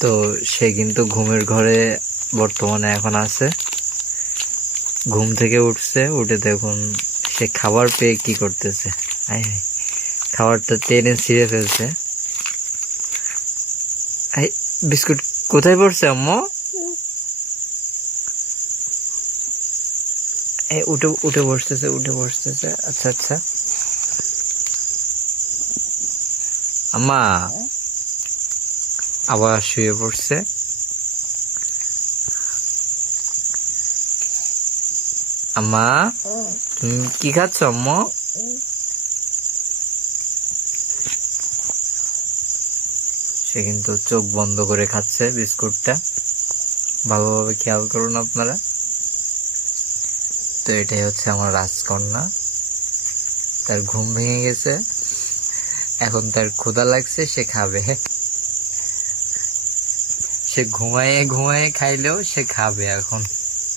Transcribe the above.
তো সে কিন্তু ঘুমের ঘরে বর্তমানে এখন আছে। ঘুম থেকে উঠছে, উঠে দেখুন সে খাবার পেয়ে কি করতেছে। খাবারটা টেনে ছিঁড়ে ফেলছে। বিস্কুট কোথায় পড়ছে আম্মু? উঠে উঠে বসতেছে, উঠে বসতেছে। আচ্ছা আচ্ছা আম্মা আবার শুয়ে পড়ছে। আম্মা তুমি কি খাচ্ছ আম্মু? সে কিন্তু চোখ বন্ধ করে খাচ্ছে বিস্কুটটা। ভালোভাবে খেয়াল করুন আপনারা। তো এটাই হচ্ছে আমার রাজকন্যা। তার ঘুম ভেঙে গেছে, এখন তার ক্ষুধা লাগছে, সে খাবে। সে ঘুমায়ে ঘুমায়ে খাইলেও সে খাবে এখন।